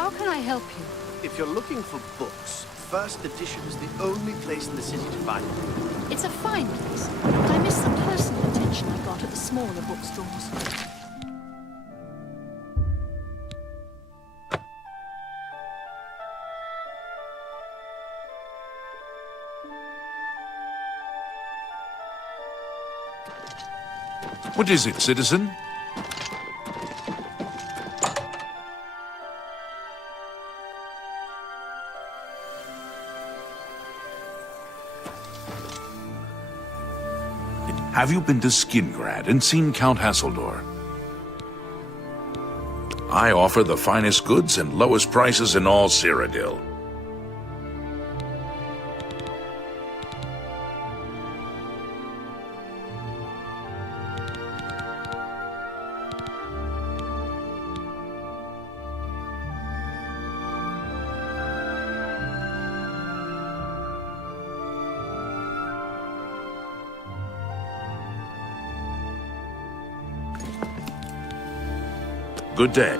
How can I help you? If you're looking for books, First Edition is the only place in the city to find them. It's a fine place, but I miss the personal attention I got at the smaller bookstores. What is it, citizen? Have you been to Skingrad and seen Count Hasseldor? I offer the finest goods and lowest prices in all Cyrodiil. Good day.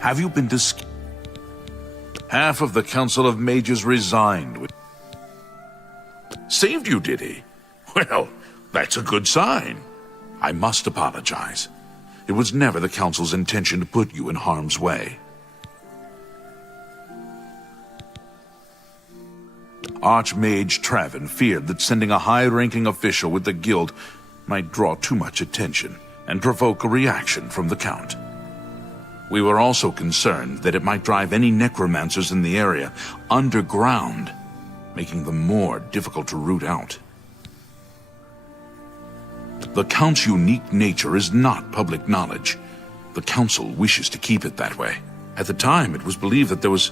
Have you been to Half of the Council of Mages resigned. Saved you, did he? Well, that's a good sign. I must apologize. It was never the Council's intention to put you in harm's way. Archmage Travin feared that sending a high-ranking official with the guild might draw too much attention and provoke a reaction from the Count. We were also concerned that it might drive any necromancers in the area underground, making them more difficult to root out. The Count's unique nature is not public knowledge. The Council wishes to keep it that way. At the time, it was believed that there was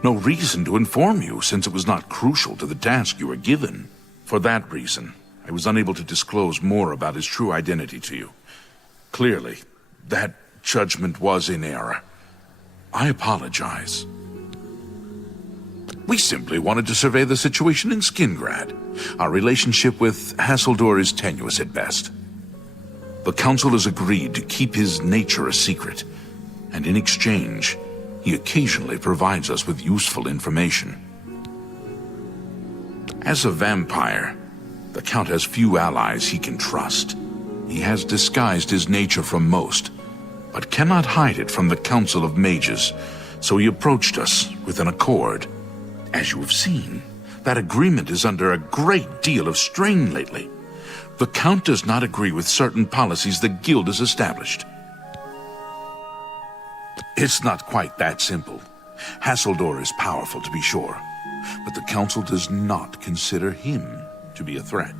no reason to inform you, since it was not crucial to the task you were given. For that reason, I was unable to disclose more about his true identity to you. Clearly, that judgment was in error. I apologize. We simply wanted to survey the situation in Skingrad. Our relationship with Hasseldor is tenuous at best. The Council has agreed to keep his nature a secret, and in exchange, he occasionally provides us with useful information. As a vampire, the Count has few allies he can trust. He has disguised his nature from most, but cannot hide it from the Council of Mages, so he approached us with an accord. As you have seen, that agreement is under a great deal of strain lately. The Count does not agree with certain policies the Guild has established. It's not quite that simple. Hasseldor is powerful, to be sure, but the Council does not consider him to be a threat.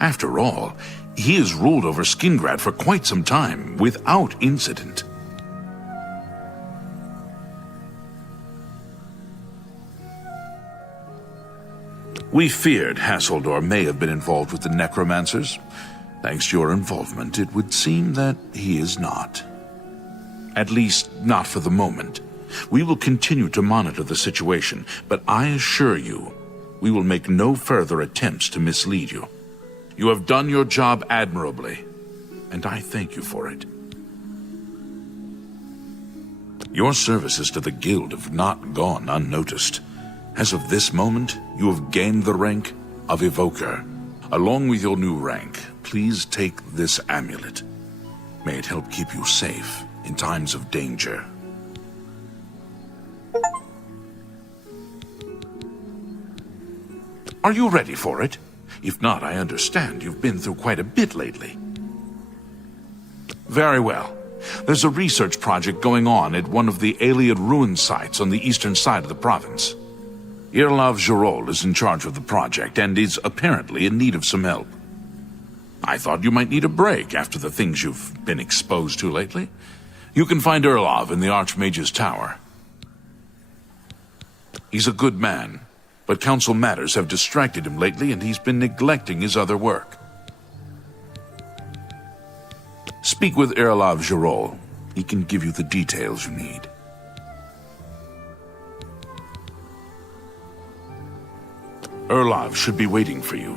After all, he has ruled over Skingrad for quite some time, without incident. We feared Hasseldor may have been involved with the necromancers. Thanks to your involvement, it would seem that he is not. At least, not for the moment. We will continue to monitor the situation, but I assure you, we will make no further attempts to mislead you. You have done your job admirably, and I thank you for it. Your services to the Guild have not gone unnoticed. As of this moment, you have gained the rank of Evoker. Along with your new rank, please take this amulet. May it help keep you safe in times of danger. Are you ready for it? If not, I understand you've been through quite a bit lately. Very well. There's a research project going on at one of the Aliad ruin sites on the eastern side of the province. Irlav Jirol is in charge of the project and is apparently in need of some help. I thought you might need a break after the things you've been exposed to lately. You can find Irlav in the Archmage's Tower. He's a good man, but council matters have distracted him lately and he's been neglecting his other work. Speak with Irlav Jirol. He can give you the details you need. Irlav should be waiting for you.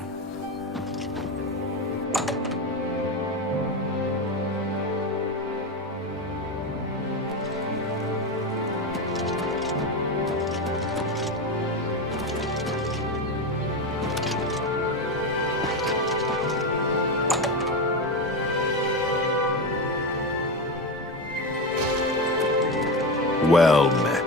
Well met.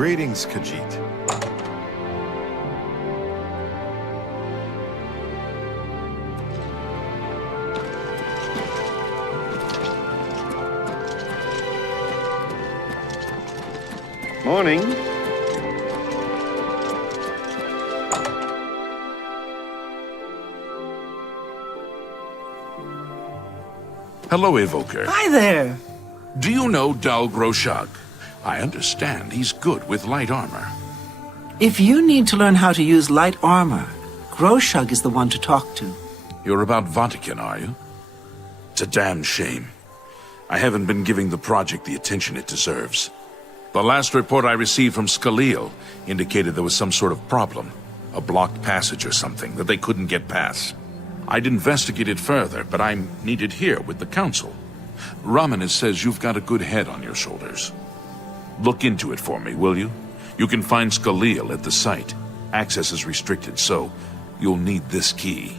Greetings, Khajiit. Morning. Hello, Evoker. Hi there. Do you know Dal Groshag? I understand he's good with light armor. If you need to learn how to use light armor, Groshug is the one to talk to. You're about Vatican, are you? It's a damn shame. I haven't been giving the project the attention it deserves. The last report I received from Scaleel indicated there was some sort of problem. A blocked passage or something that they couldn't get past. I'd investigated further, but I'm needed here with the Council. Ramanis says you've got a good head on your shoulders. Look into it for me, will you? You can find Scaleel at the site. Access is restricted, so you'll need this key.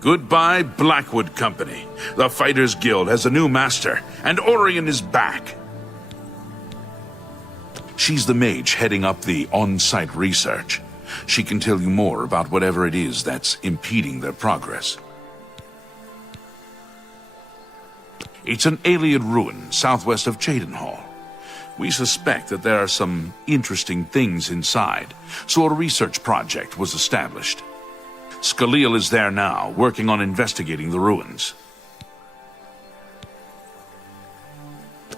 Goodbye, Blackwood Company. The Fighters Guild has a new master, and Orion is back. She's the mage heading up the on-site research. She can tell you more about whatever it is that's impeding their progress. It's an alien ruin southwest of Cheydinhall. We suspect that there are some interesting things inside, so a research project was established. Scaleel is there now, working on investigating the ruins.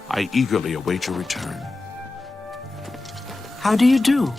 I eagerly await your return. How do you do?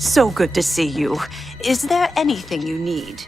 So good to see you. Is there anything you need?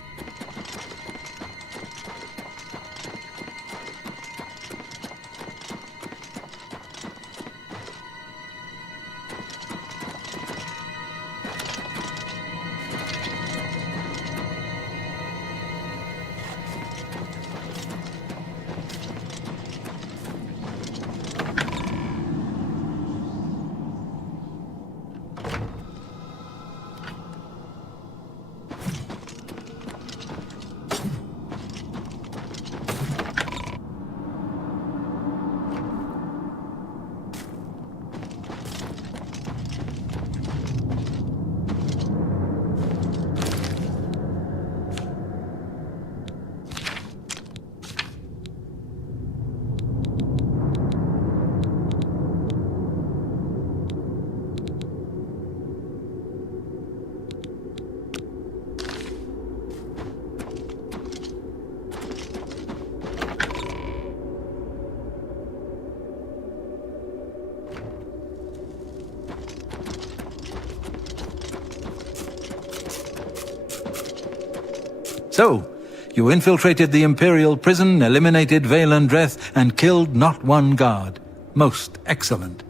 So, you infiltrated the Imperial prison, eliminated Valandreth, and killed not one guard. Most excellent.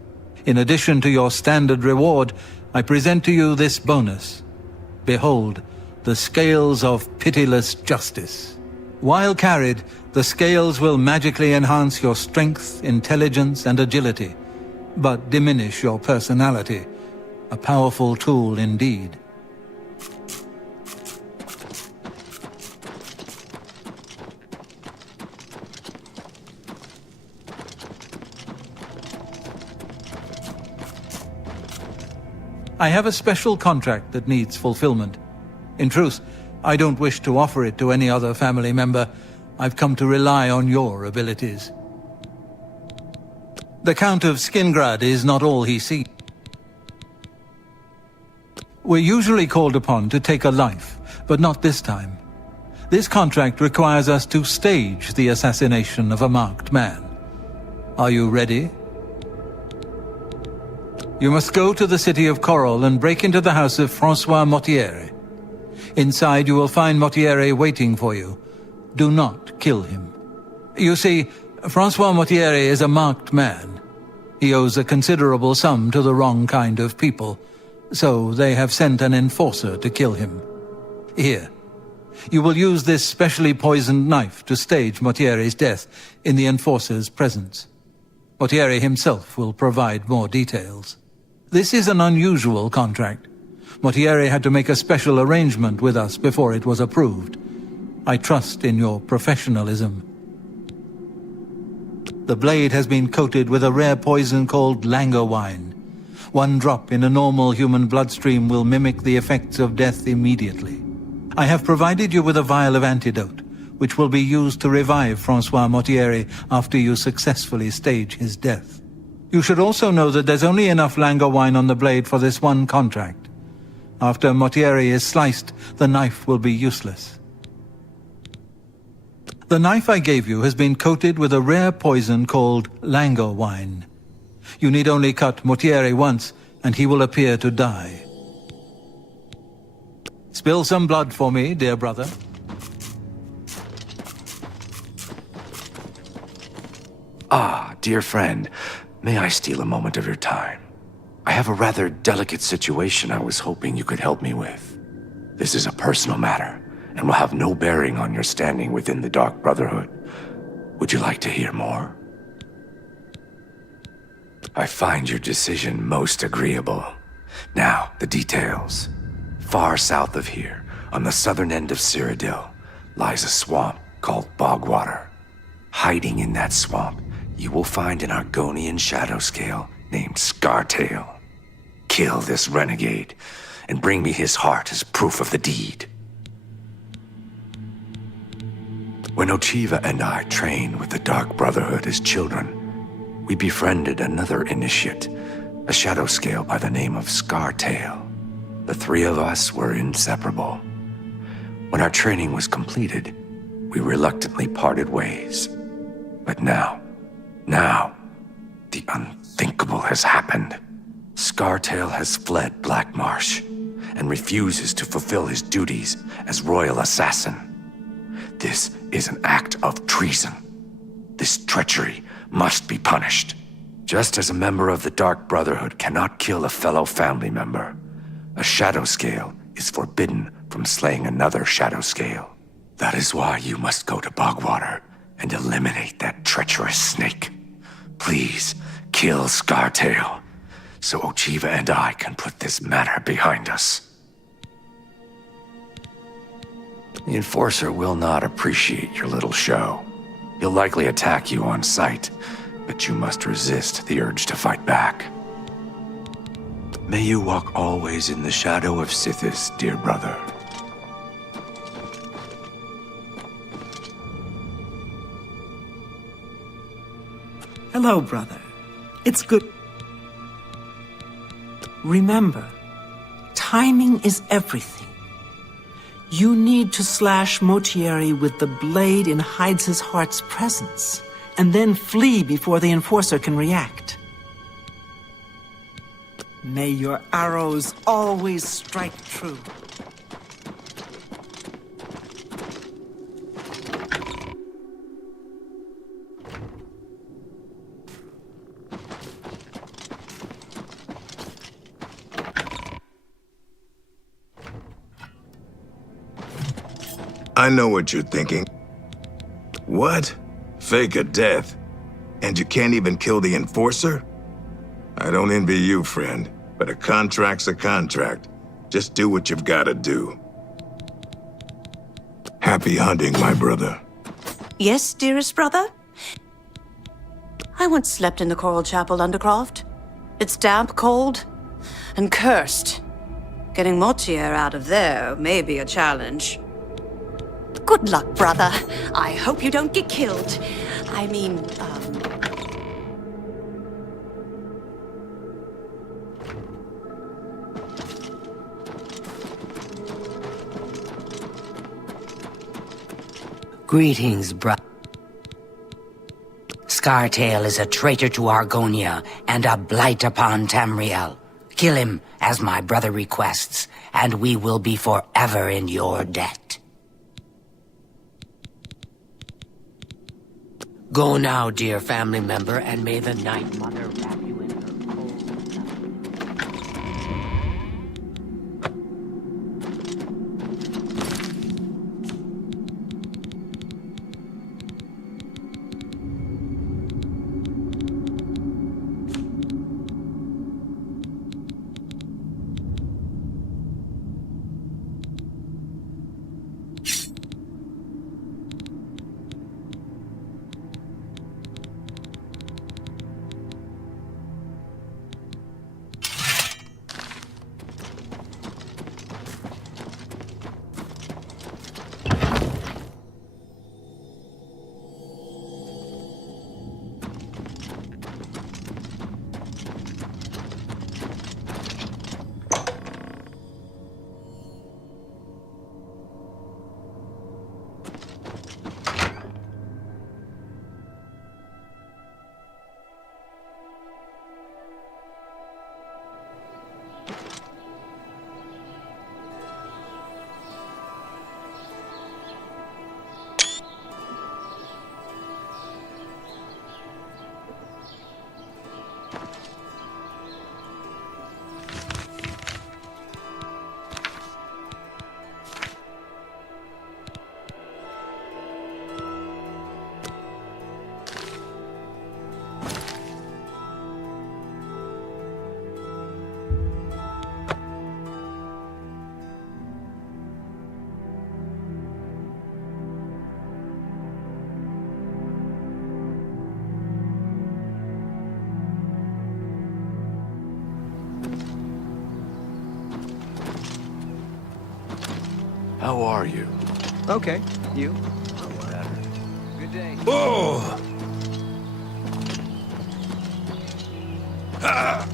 In addition to your standard reward, I present to you this bonus. Behold, the scales of pitiless justice. While carried, the scales will magically enhance your strength, intelligence, and agility, but diminish your personality. A powerful tool indeed. I have a special contract that needs fulfillment. In truth, I don't wish to offer it to any other family member. I've come to rely on your abilities. The Count of Skingrad is not all he seeks. We're usually called upon to take a life, but not this time. This contract requires us to stage the assassination of a marked man. Are you ready? You must go to the city of Coral and break into the house of Francois Mortieri. Inside you will find Mortieri waiting for you. Do not kill him. You see, Francois Mortieri is a marked man. He owes a considerable sum to the wrong kind of people, so they have sent an enforcer to kill him. Here, you will use this specially poisoned knife to stage Mortieri's death in the enforcer's presence. Mortieri himself will provide more details. This is an unusual contract. Mortieri had to make a special arrangement with us before it was approved. I trust in your professionalism. The blade has been coated with a rare poison called lango wine. One drop in a normal human bloodstream will mimic the effects of death immediately. I have provided you with a vial of antidote, which will be used to revive Francois Mortieri after you successfully stage his death. You should also know that there's only enough lango wine on the blade for this one contract. After Mortieri is sliced, the knife will be useless. The knife I gave you has been coated with a rare poison called lango wine. You need only cut Mortieri once, and he will appear to die. Spill some blood for me, dear brother. Ah, dear friend, may I steal a moment of your time? I have a rather delicate situation I was hoping you could help me with. This is a personal matter, and will have no bearing on your standing within the Dark Brotherhood. Would you like to hear more? I find your decision most agreeable. Now, the details. Far south of here, on the southern end of Cyrodiil, lies a swamp called Bogwater. Hiding in that swamp, you will find an Argonian shadow scale named Scartail. Kill this renegade, and bring me his heart as proof of the deed. When Ochiva and I trained with the Dark Brotherhood as children, we befriended another initiate, a shadow scale by the name of Scartail. The three of us were inseparable. When our training was completed, we reluctantly parted ways. But now, the unthinkable has happened. Scartail has fled Black Marsh and refuses to fulfill his duties as royal assassin. This is an act of treason. This treachery must be punished. Just as a member of the Dark Brotherhood cannot kill a fellow family member, a shadow scale is forbidden from slaying another shadow scale. That is why you must go to Bogwater and eliminate that treacherous snake. Please, kill Scartail, so Ochiva and I can put this matter behind us. The Enforcer will not appreciate your little show. He'll likely attack you on sight, but you must resist the urge to fight back. May you walk always in the shadow of Sithis, dear brother. Hello, brother. It's good. Remember, timing is everything. You need to slash Mortieri with the blade in Hydes' heart's presence, and then flee before the Enforcer can react. May your arrows always strike true. I know what you're thinking. What? Fake a death? And you can't even kill the enforcer? I don't envy you, friend, but a contract's a contract. Just do what you've gotta do. Happy hunting, my brother. Yes, dearest brother? I once slept in the Coral Chapel, Undercroft. It's damp, cold, and cursed. Getting Mortier out of there may be a challenge. Good luck, brother. I hope you don't get killed. I mean, Greetings, Scartail is a traitor to Argonia and a blight upon Tamriel. Kill him, as my brother requests, and we will be forever in your debt. Go now, dear family member, and may the Night Mother wrap you in her cold. How are you? Okay, you? Good day. Oh! Oh!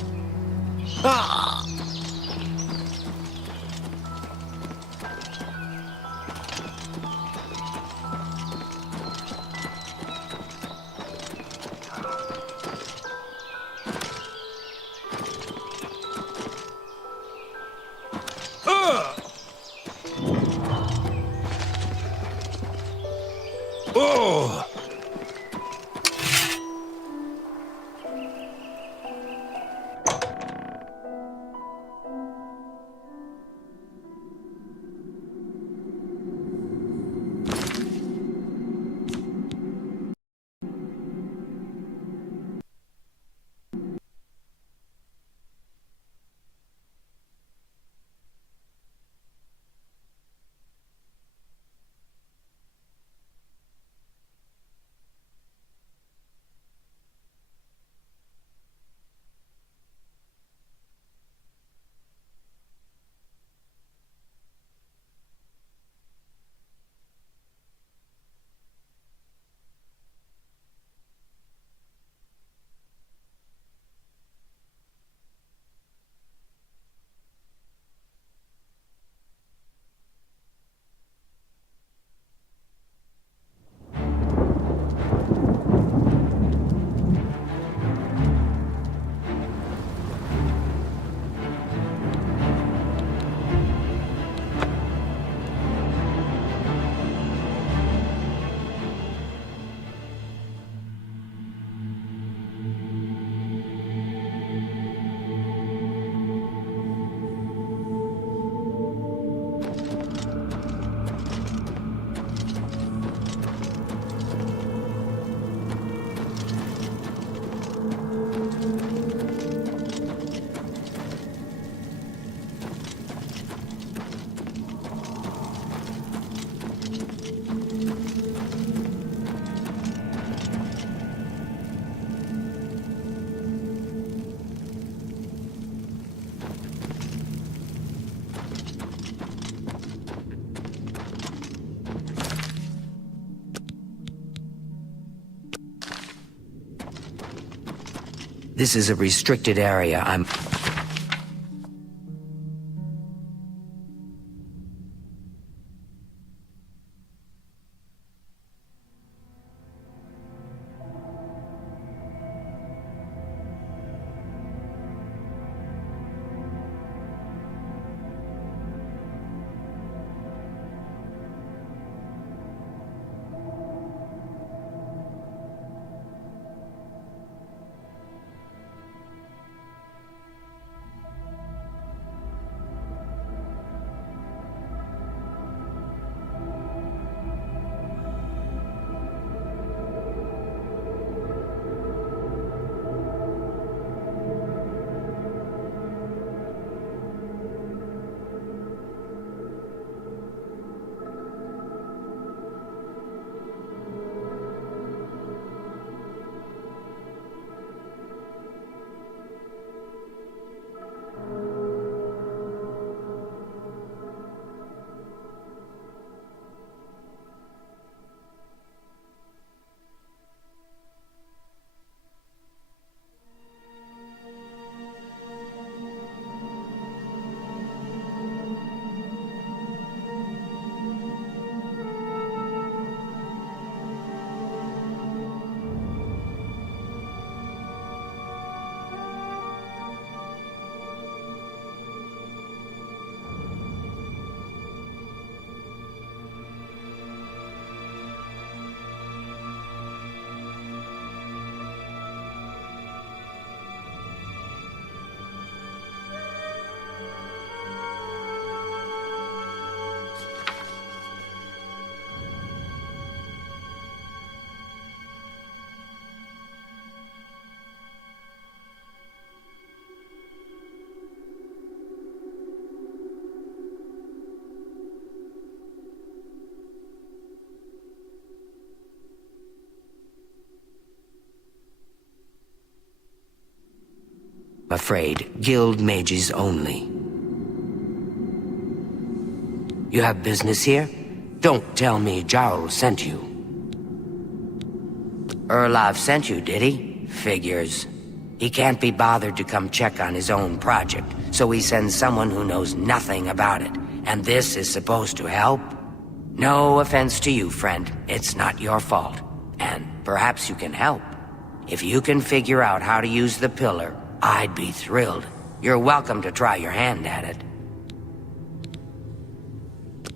This is a restricted area. Afraid, guild mages only. You have business here? Don't tell me Jarl sent you. Erlov sent you, did he? Figures. He can't be bothered to come check on his own project, so he sends someone who knows nothing about it. And this is supposed to help? No offense to you, friend. It's not your fault. And perhaps you can help. If you can figure out how to use the pillar, I'd be thrilled. You're welcome to try your hand at it.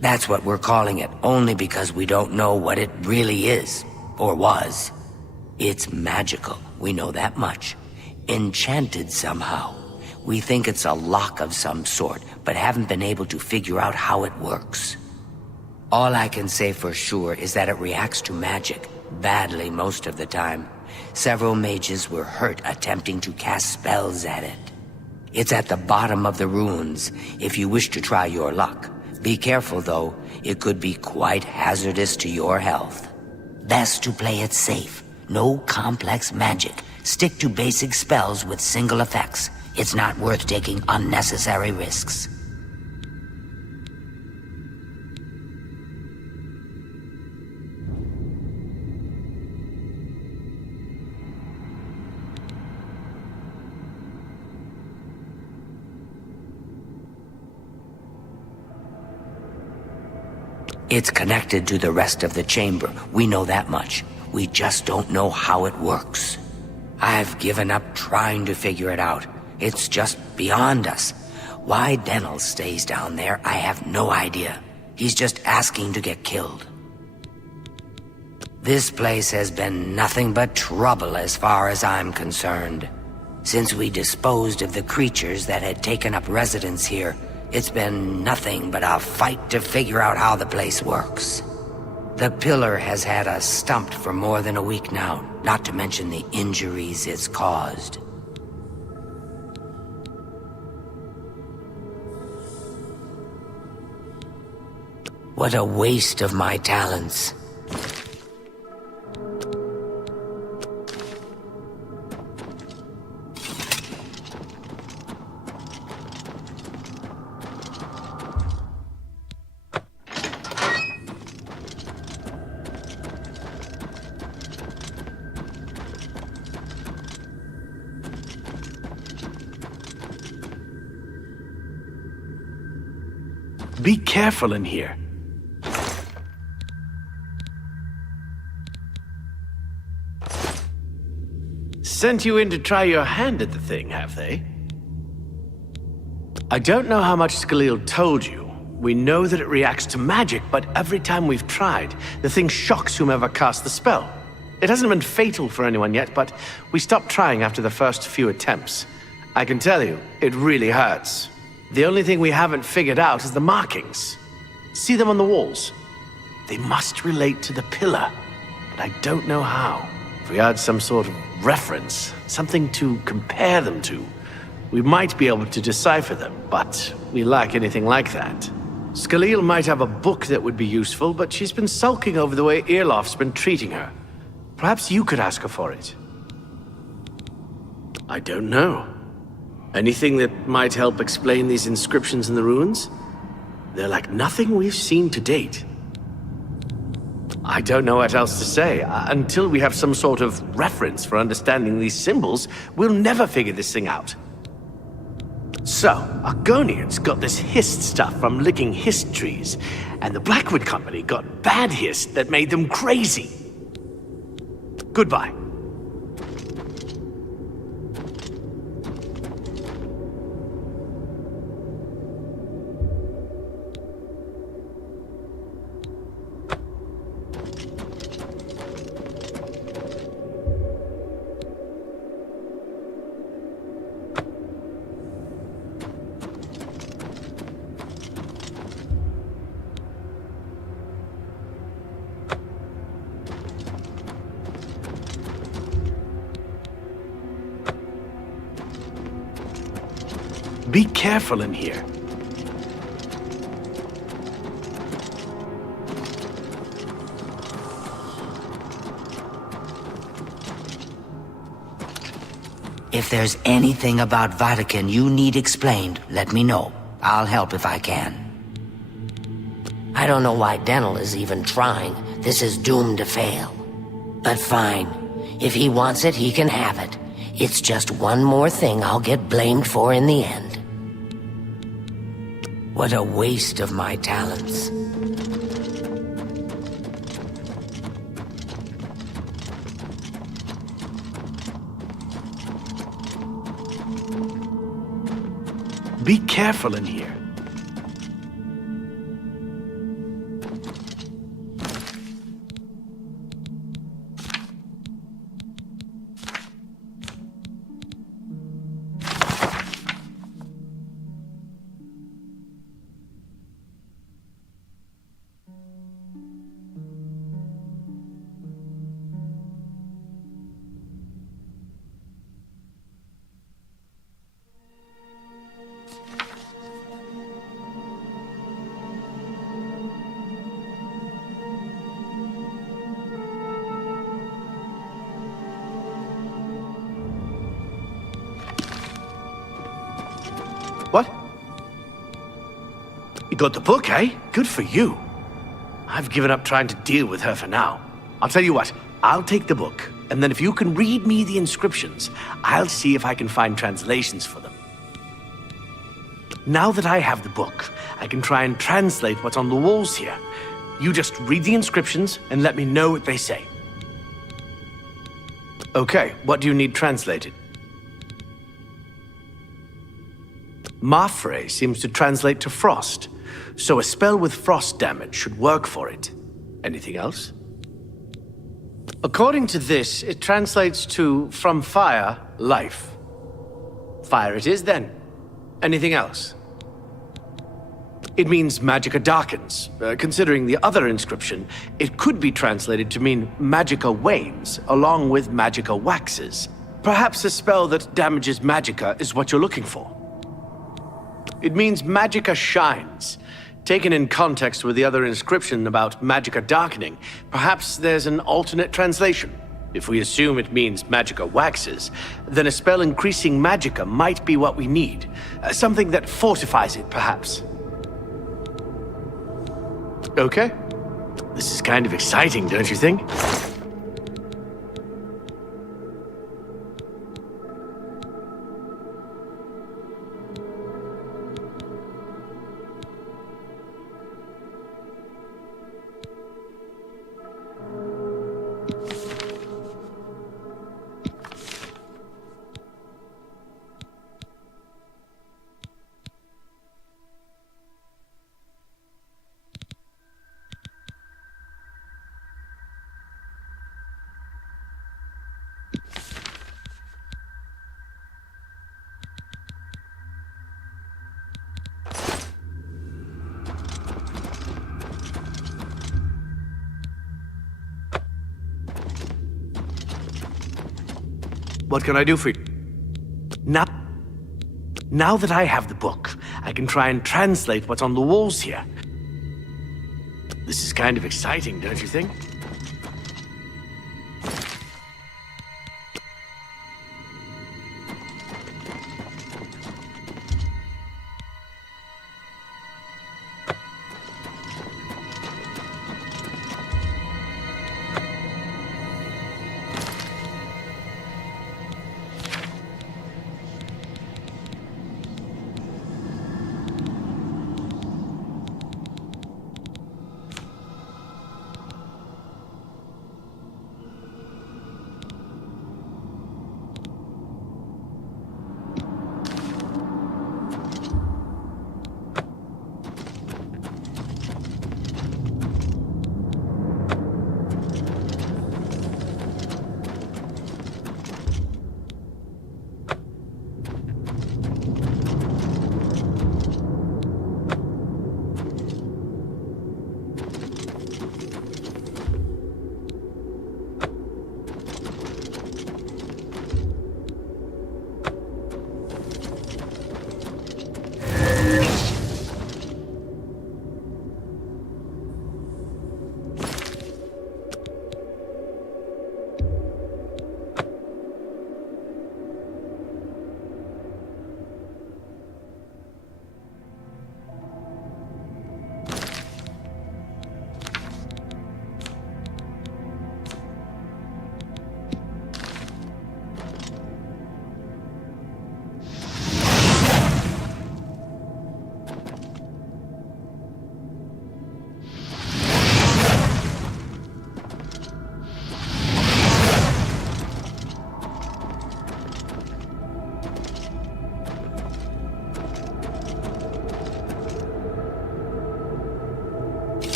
That's what we're calling it, only because we don't know what it really is, or was. It's magical, we know that much. Enchanted somehow. We think it's a lock of some sort, but haven't been able to figure out how it works. All I can say for sure is that it reacts to magic, badly most of the time. Several mages were hurt attempting to cast spells at it. It's at the bottom of the ruins, if you wish to try your luck. Be careful though, it could be quite hazardous to your health. Best to play it safe. No complex magic. Stick to basic spells with single effects. It's not worth taking unnecessary risks. It's connected to the rest of the chamber. We know that much. We just don't know how it works. I've given up trying to figure it out. It's just beyond us. Why Denel stays down there, I have no idea. He's just asking to get killed. This place has been nothing but trouble as far as I'm concerned. Since we disposed of the creatures that had taken up residence here, it's been nothing but a fight to figure out how the place works. The pillar has had us stumped for more than a week now, not to mention the injuries it's caused. What a waste of my talents. Be careful in here. Sent you in to try your hand at the thing, have they? I don't know how much Skalil told you. We know that it reacts to magic, but every time we've tried, the thing shocks whomever cast the spell. It hasn't been fatal for anyone yet, but we stopped trying after the first few attempts. I can tell you, it really hurts. The only thing we haven't figured out is the markings. See them on the walls? They must relate to the pillar, but I don't know how. If we had some sort of reference, something to compare them to, we might be able to decipher them, but we lack anything like that. Skalil might have a book that would be useful, but she's been sulking over the way Earloft's been treating her. Perhaps you could ask her for it. I don't know. Anything that might help explain these inscriptions in the ruins? They're like nothing we've seen to date. I don't know what else to say. Until we have some sort of reference for understanding these symbols, we'll never figure this thing out. So, Argonians got this hist stuff from licking hist trees, and the Blackwood Company got bad hist that made them crazy. Goodbye. Be careful in here. If there's anything about Vatican you need explained, let me know. I'll help if I can. I don't know why Dental is even trying. This is doomed to fail. But fine. If he wants it, he can have it. It's just one more thing I'll get blamed for in the end. What a waste of my talents. Be careful in here. What? You got the book, eh? Good for you. I've given up trying to deal with her for now. I'll tell you what, I'll take the book, and then if you can read me the inscriptions, I'll see if I can find translations for them. Now that I have the book, I can try and translate what's on the walls here. You just read the inscriptions and let me know what they say. Okay, what do you need translated? Mafre seems to translate to frost, so a spell with frost damage should work for it. Anything else? According to this, it translates to from fire, life. Fire it is then. Anything else? It means magicka darkens. Considering the other inscription, it could be translated to mean magicka wanes, along with magicka waxes. Perhaps a spell that damages magicka is what you're looking for. It means magicka shines. Taken in context with the other inscription about magicka darkening, perhaps there's an alternate translation. If we assume it means magicka waxes, then a spell increasing magicka might be what we need. Something that fortifies it, perhaps. Okay. This is kind of exciting, don't you think? What can I do for you? Now that I have the book, I can try and translate what's on the walls here. This is kind of exciting, don't you think?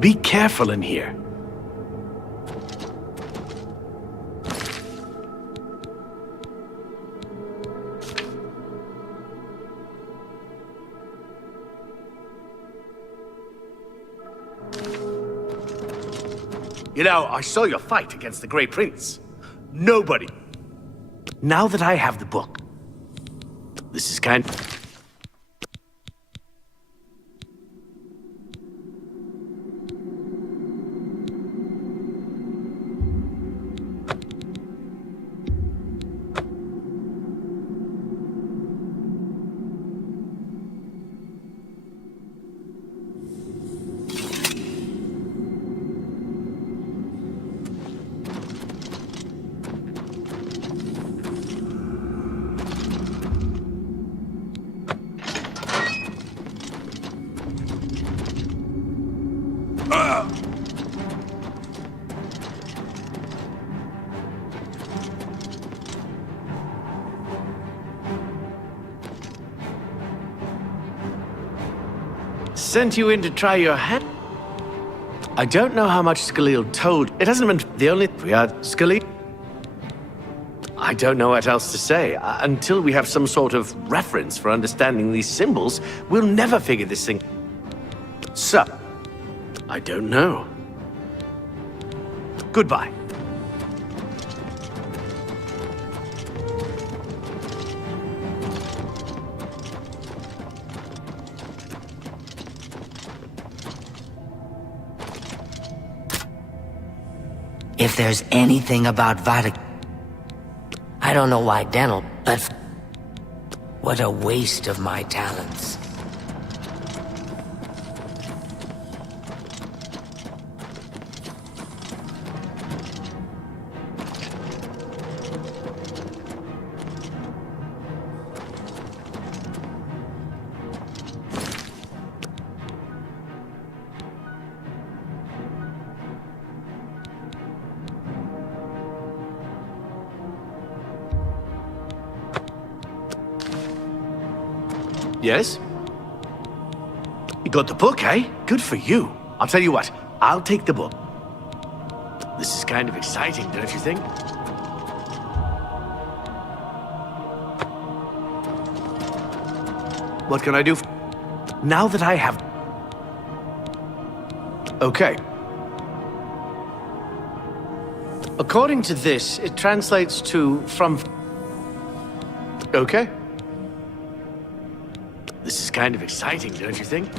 Be careful in here. You know, I saw your fight against the Grey Prince. Nobody. Now that I have the book, this is kind of... Sent you in to try your hand? I don't know how much Scalil told. It hasn't been the only... We are Scalil? I don't know what else to say. Until we have some sort of reference for understanding these symbols, we'll never figure this thing... So, I don't know. Goodbye. If there's anything about Vatican... I don't know why Dental, but... What a waste of my talents. Yes? You got the book, eh? Good for you. I'll tell you what, I'll take the book. This is kind of exciting, don't you think? What can I do? Now that I have... Okay. According to this, it translates to from... Okay. This is kind of exciting, don't you think?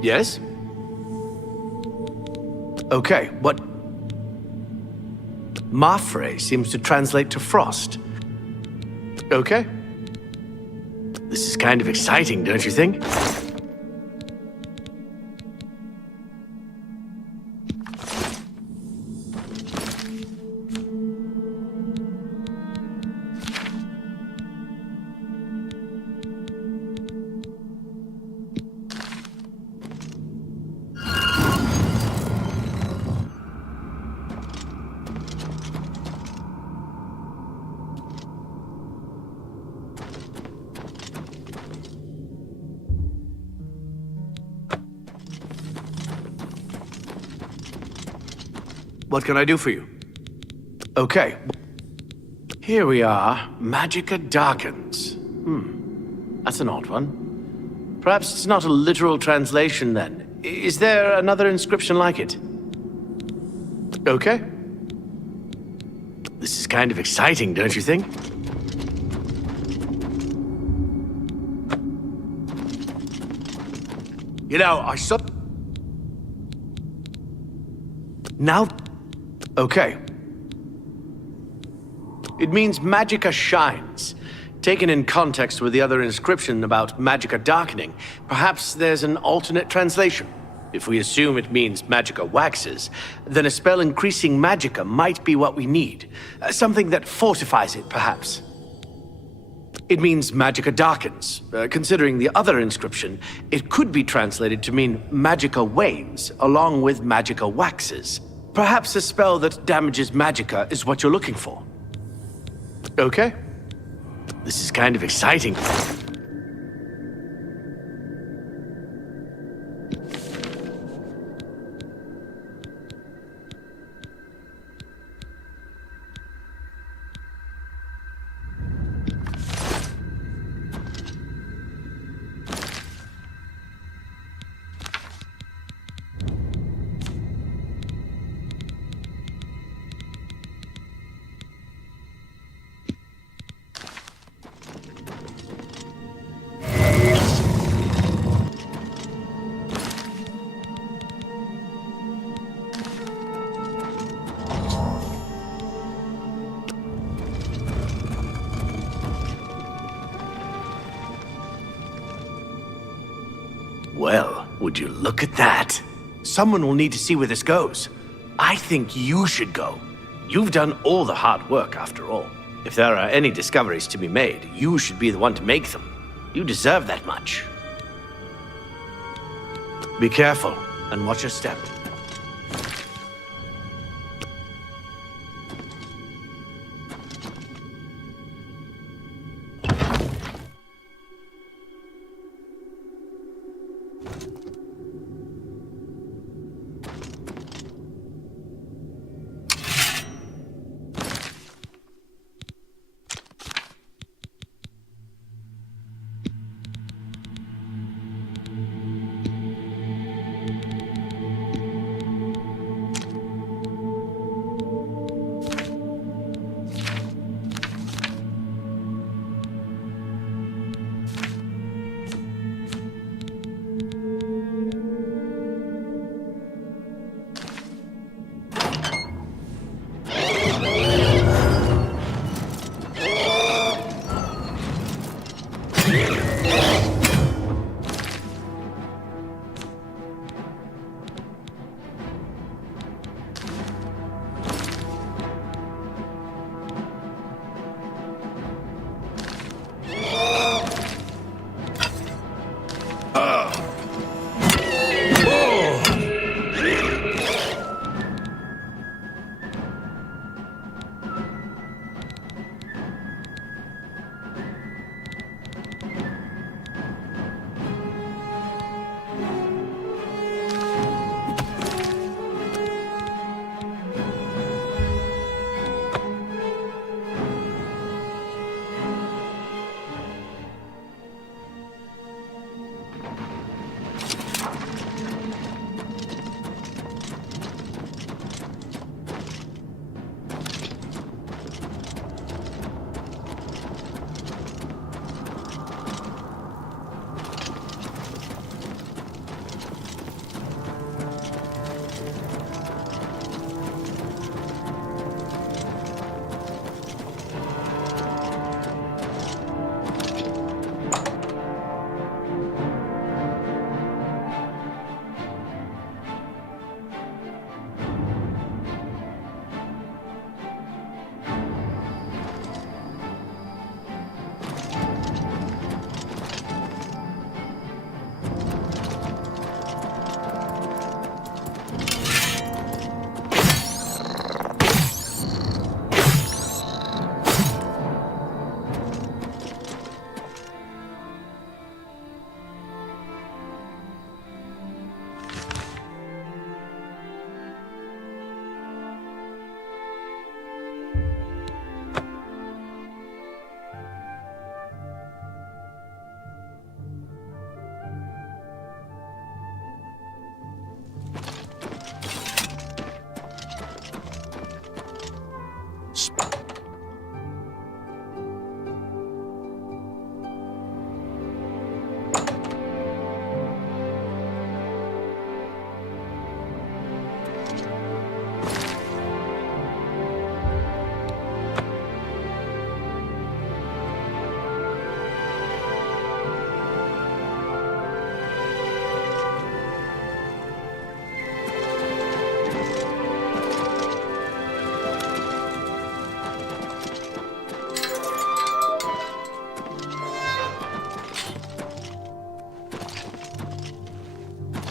Yes? Okay, what... Mafre seems to translate to frost. Okay. This is kind of exciting, don't you think? What can I do for you? Okay. Here we are. Magicka darkens. That's an odd one. Perhaps it's not a literal translation, then. Is there another inscription like it? Okay. This is kind of exciting, don't you think? You know, I saw... Now... Okay. It means Magicka shines. Taken in context with the other inscription about Magicka darkening, perhaps there's an alternate translation. If we assume it means Magicka waxes, then a spell increasing Magicka might be what we need. Something that fortifies it, perhaps. It means Magicka darkens. Considering the other inscription, it could be translated to mean Magicka wanes, along with Magicka waxes. Perhaps a spell that damages Magicka is what you're looking for. Okay. This is kind of exciting. Well, would you look at that? Someone will need to see where this goes. I think you should go. You've done all the hard work, after all. If there are any discoveries to be made, you should be the one to make them. You deserve that much. Be careful, and watch your step.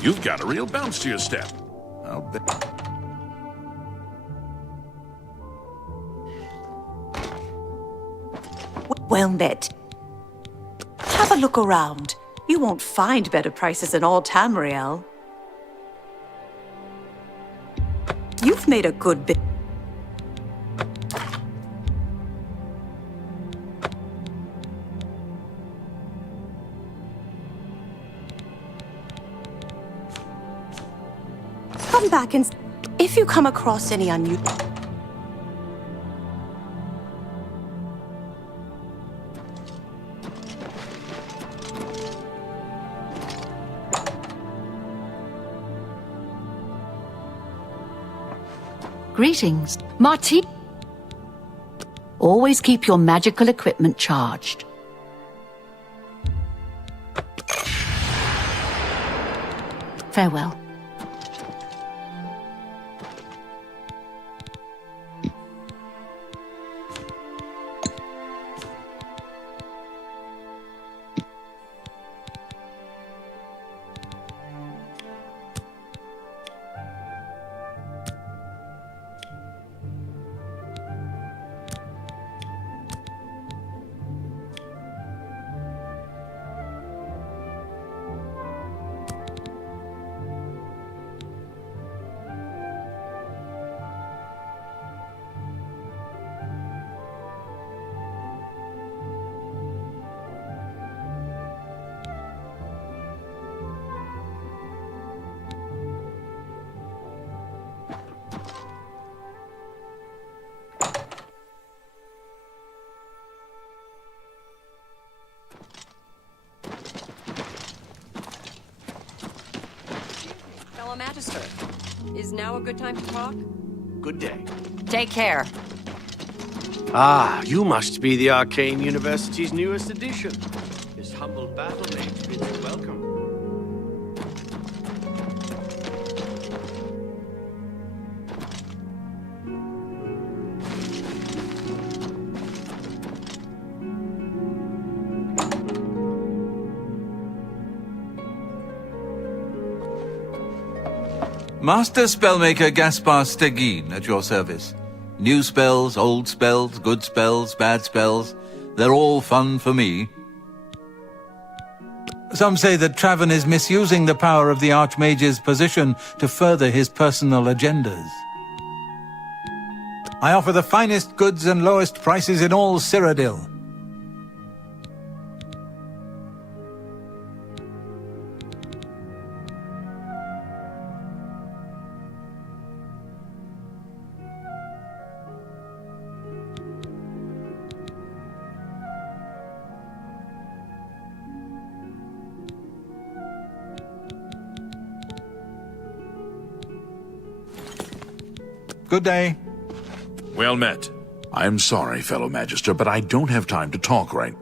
You've got a real bounce to your step. I'll bet. Well met. Have a look around. You won't find better prices in all Tamriel. You've made a good bit. Come back and... If you come across any unusual... Greetings. Marty. Always keep your magical equipment charged. Farewell. Fellow Magister, is now a good time to talk? Good day. Take care. Ah, you must be the Arcane University's newest addition. This humble battle mage bids you welcome. Master Spellmaker Gaspar Stegin at your service. New spells, old spells, good spells, bad spells. They're all fun for me. Some say that Traven is misusing the power of the Archmage's position to further his personal agendas. I offer the finest goods and lowest prices in all Cyrodiil. Good day. Well met. I'm sorry, fellow Magister, but I don't have time to talk right.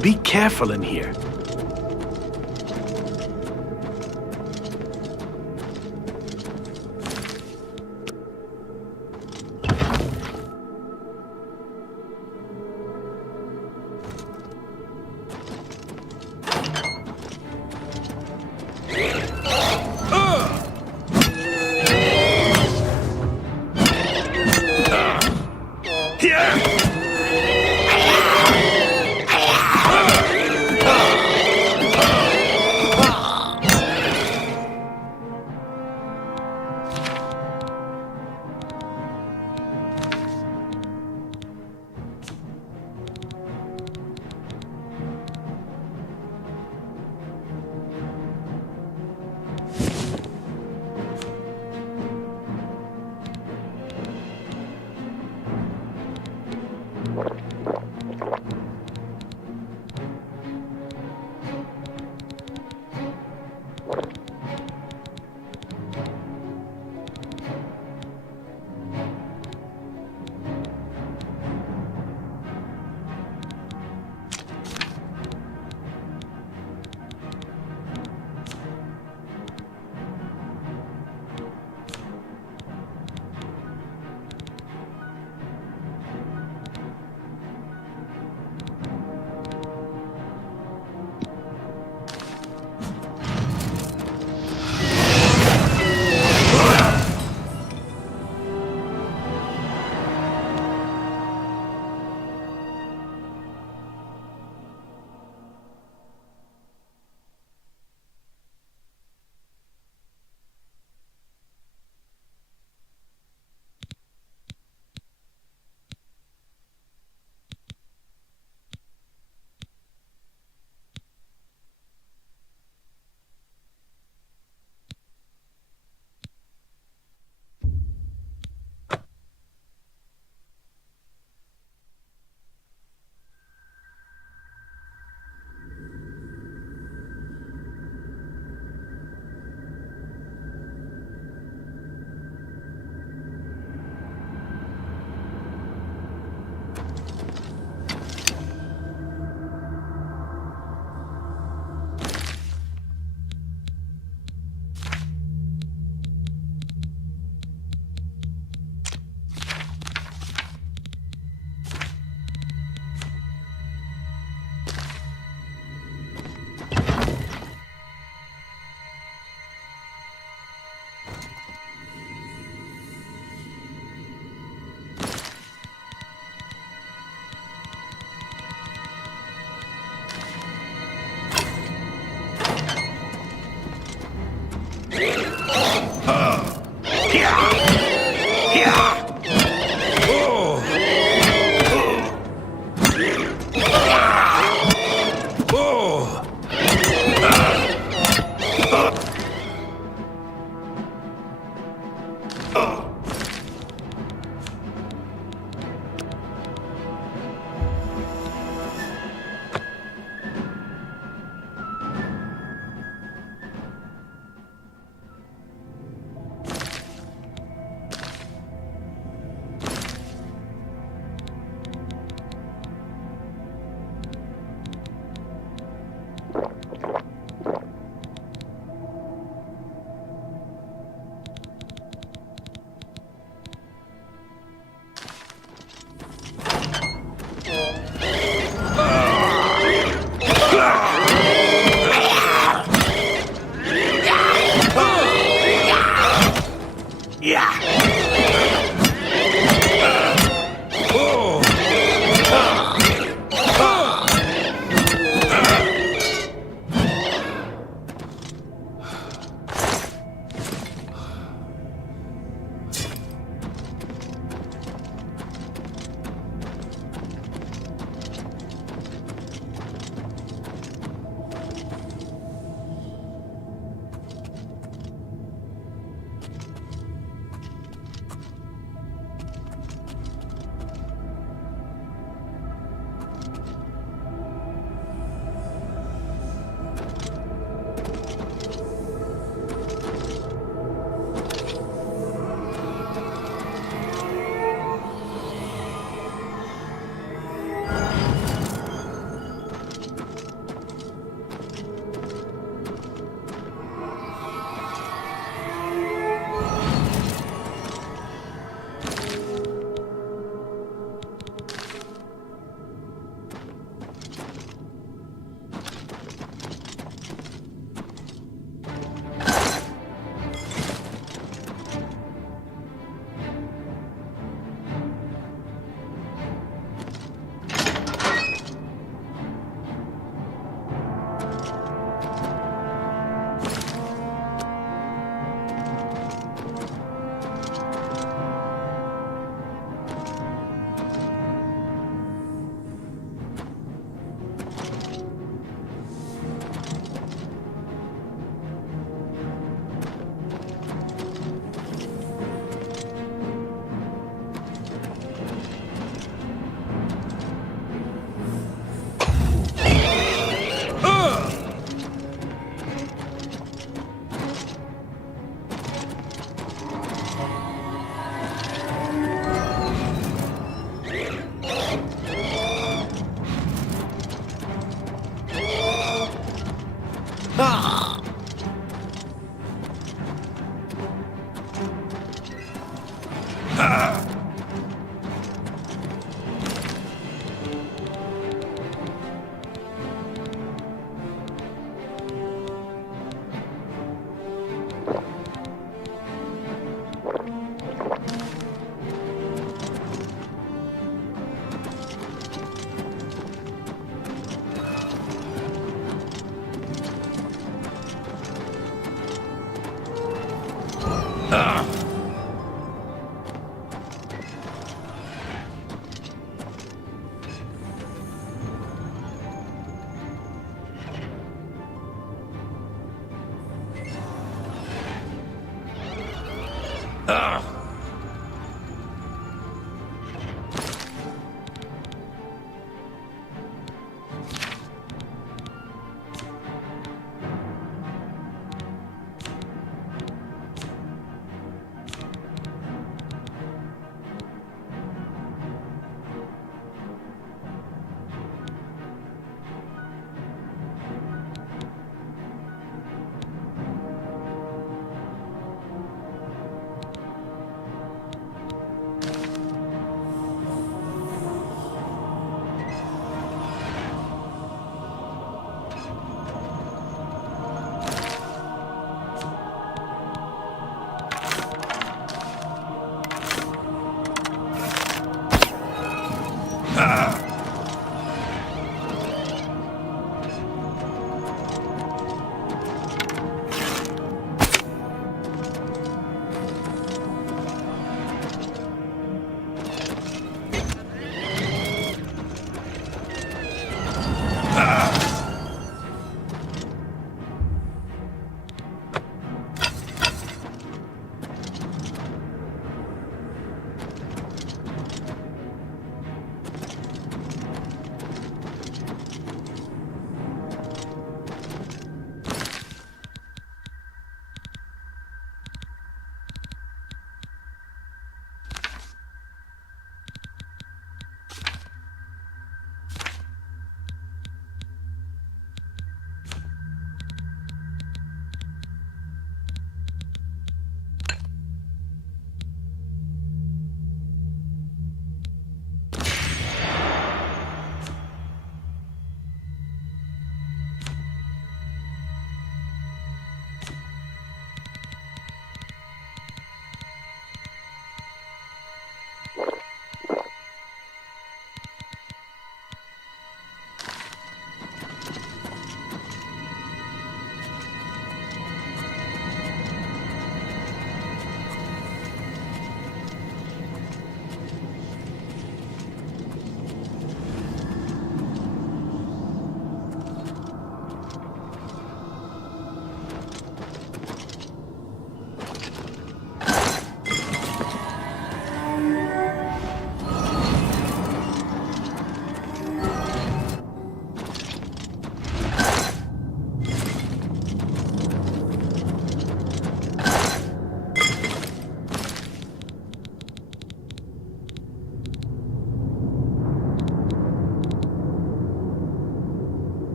Be careful in here.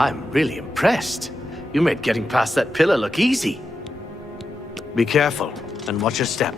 I'm really impressed. You made getting past that pillar look easy. Be careful, and watch your step.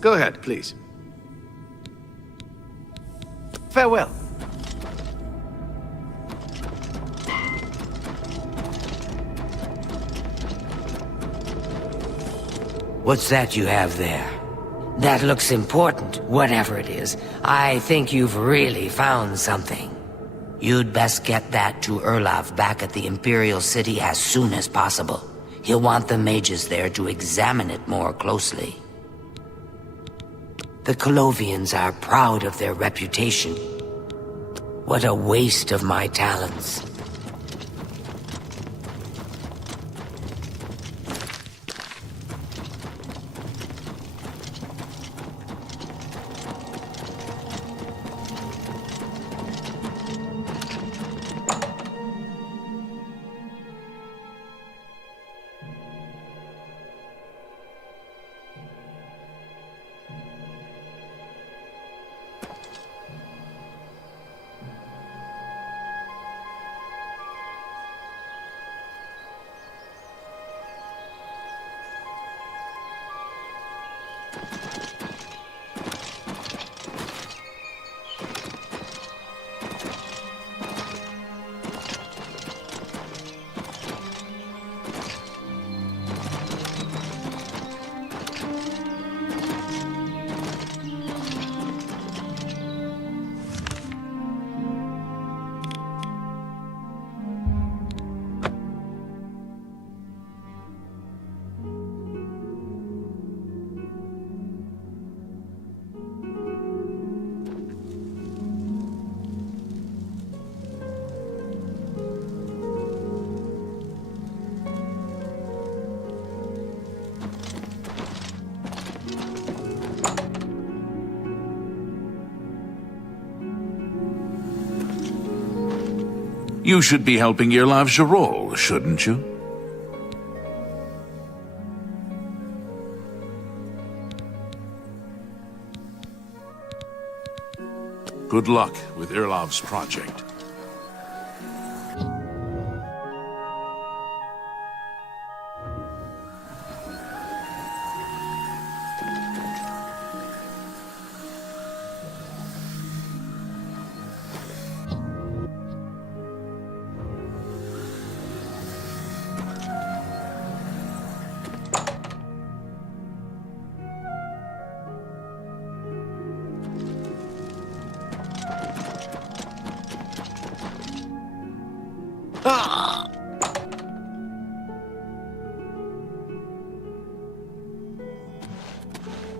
Go ahead, please. Farewell. What's that you have there? That looks important, whatever it is. I think you've really found something. You'd best get that to Erlov back at the Imperial City as soon as possible. He'll want the mages there to examine it more closely. The Colovians are proud of their reputation. What a waste of my talents. You should be helping Irlav Jarol, shouldn't you? Good luck with Irlav's project.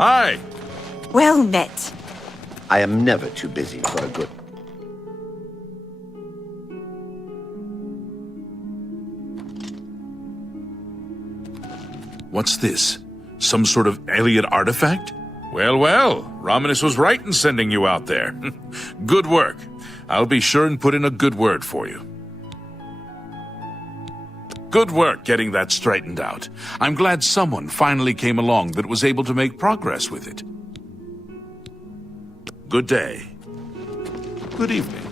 Hi! Well met. I am never too busy for a good... What's this? Some sort of alien artifact? Well, well, Romanus was right in sending you out there. Good work. I'll be sure and put in a good word for you. Good work getting that straightened out. I'm glad someone finally came along that was able to make progress with it. Good day. Good evening.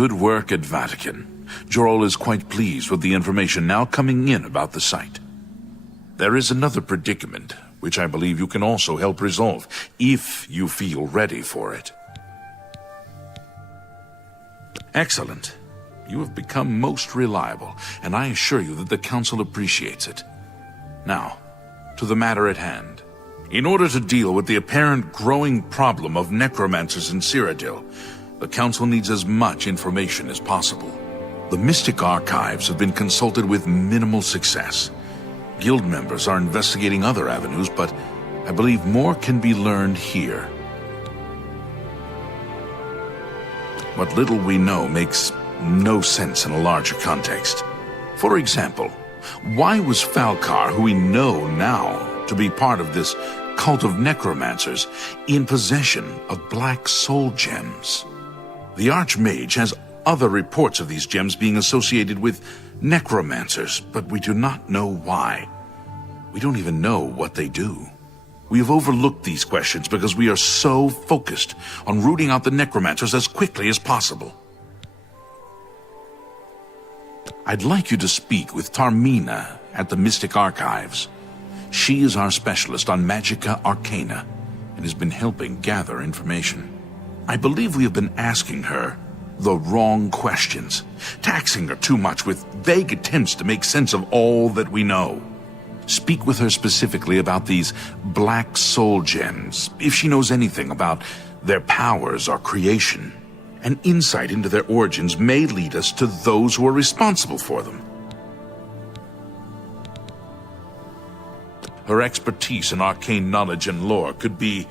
Good work at Vatican. Jorol is quite pleased with the information now coming in about the site. There is another predicament, which I believe you can also help resolve, if you feel ready for it. Excellent. You have become most reliable, and I assure you that the Council appreciates it. Now, to the matter at hand. In order to deal with the apparent growing problem of necromancers in Cyrodiil, the Council needs as much information as possible. The Mystic Archives have been consulted with minimal success. Guild members are investigating other avenues, but I believe more can be learned here. What little we know makes no sense in a larger context. For example, why was Falcar, who we know now to be part of this cult of necromancers, in possession of black soul gems? The Archmage has other reports of these gems being associated with necromancers, but we do not know why. We don't even know what they do. We have overlooked these questions because we are so focused on rooting out the necromancers as quickly as possible. I'd like you to speak with Tarmina at the Mystic Archives. She is our specialist on Magica Arcana and has been helping gather information. I believe we have been asking her the wrong questions, taxing her too much with vague attempts to make sense of all that we know. Speak with her specifically about these black soul gems, if she knows anything about their powers or creation. An insight into their origins may lead us to those who are responsible for them. Her expertise in arcane knowledge and lore could be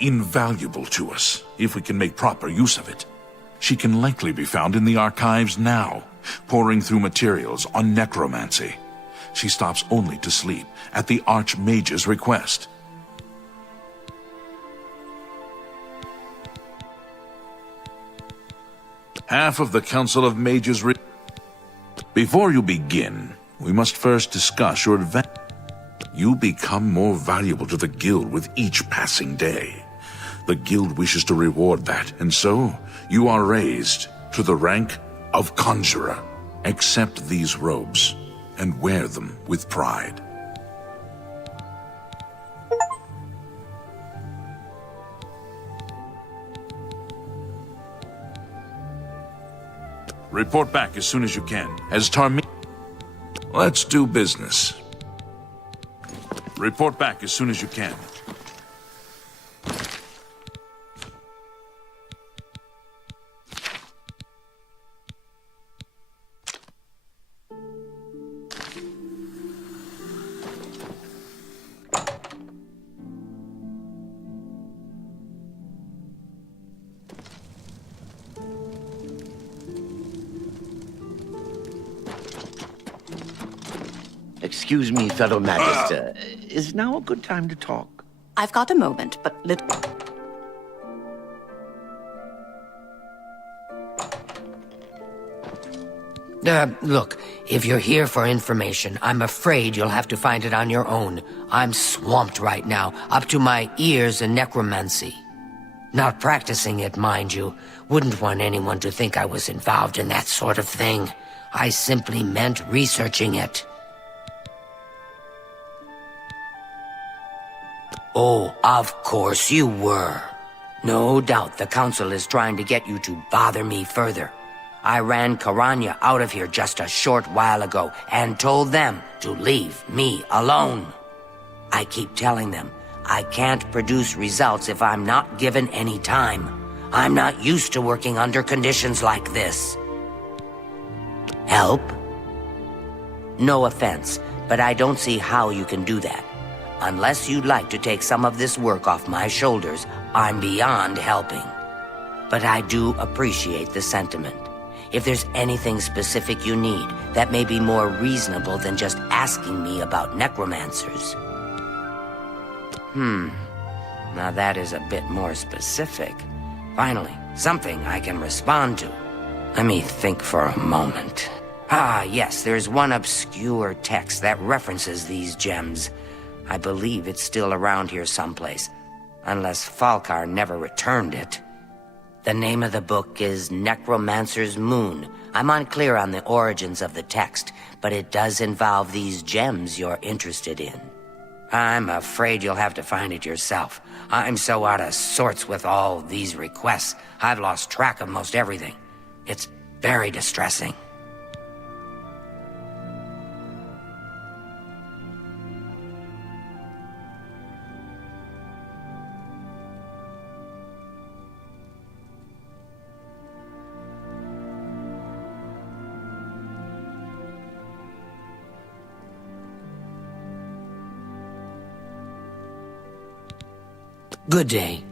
invaluable to us if we can make proper use of it. She can likely be found in the archives now, poring through materials on necromancy. She stops only to sleep at the Archmage's request. Half of the Council of Mages Before you begin, we must first discuss your advantage. You become more valuable to the Guild with each passing day. The Guild wishes to reward that, and so you are raised to the rank of Conjurer. Accept these robes and wear them with pride. Report back as soon as you can. As Tarmina... Let's do business. Report back as soon as you can. Excuse me, fellow Magister. Is now a good time to talk? I've got a moment, but Look, if you're here for information, I'm afraid you'll have to find it on your own. I'm swamped right now, up to my ears in necromancy. Not practicing it, mind you. Wouldn't want anyone to think I was involved in that sort of thing. I simply meant researching it. Oh, of course you were. No doubt the Council is trying to get you to bother me further. I ran Karanya out of here just a short while ago and told them to leave me alone. I keep telling them I can't produce results if I'm not given any time. I'm not used to working under conditions like this. Help? No offense, but I don't see how you can do that. Unless you'd like to take some of this work off my shoulders, I'm beyond helping. But I do appreciate the sentiment. If there's anything specific you need, that may be more reasonable than just asking me about necromancers. Now that is a bit more specific. Finally, something I can respond to. Let me think for a moment. Ah, yes, there's one obscure text that references these gems. I believe it's still around here someplace, unless Falcar never returned it. The name of the book is Necromancer's Moon. I'm unclear on the origins of the text, but it does involve these gems you're interested in. I'm afraid you'll have to find it yourself. I'm so out of sorts with all these requests, I've lost track of most everything. It's very distressing. Good day.